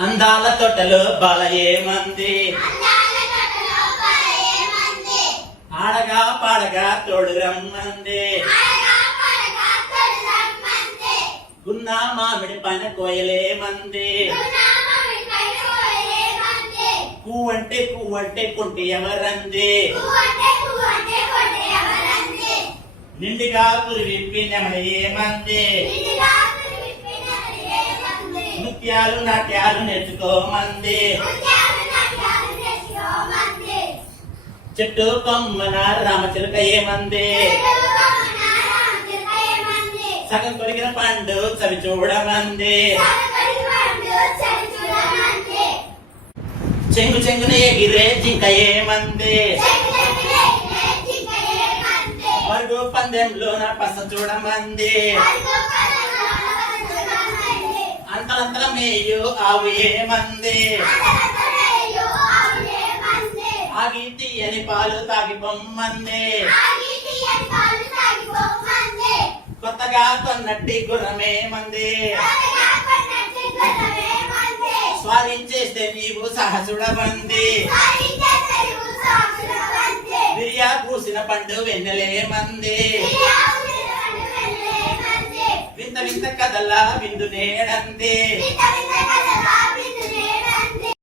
అందాల తోటలో బాలయేమంది ఆడగా పాడగా తోడు రమ్మంది గున్న మామిడి పైన కోయలేమంది కూవంటే కుంటి ఎవరంది నిండిగా పురి విప్పి నెమడేమంది నృత్యాలు నాట్యాలు నేర్చుకోమంది చెట్టు కొమ్మన రామచిలుక ఏమంది సగం కొరిగిన పండు చవి చూడమంది చెంగు చెంగున ఎగిరే జింక ఏమంది పరుగు పందెంలో నా పస చూడమంది అంతలంతల మేయు ఆవు ఏమంది ఆగి తీయని పాలు తాగి పొమ్మంది కొత్తగా కొన్నట్టి గుర్రమేమంది స్వాధించేస్తే నీవు సాహసుడవంది బిర్యా పూసిన పండు వెన్నెలేమంది వింత వింత కథలా విందు నేడంది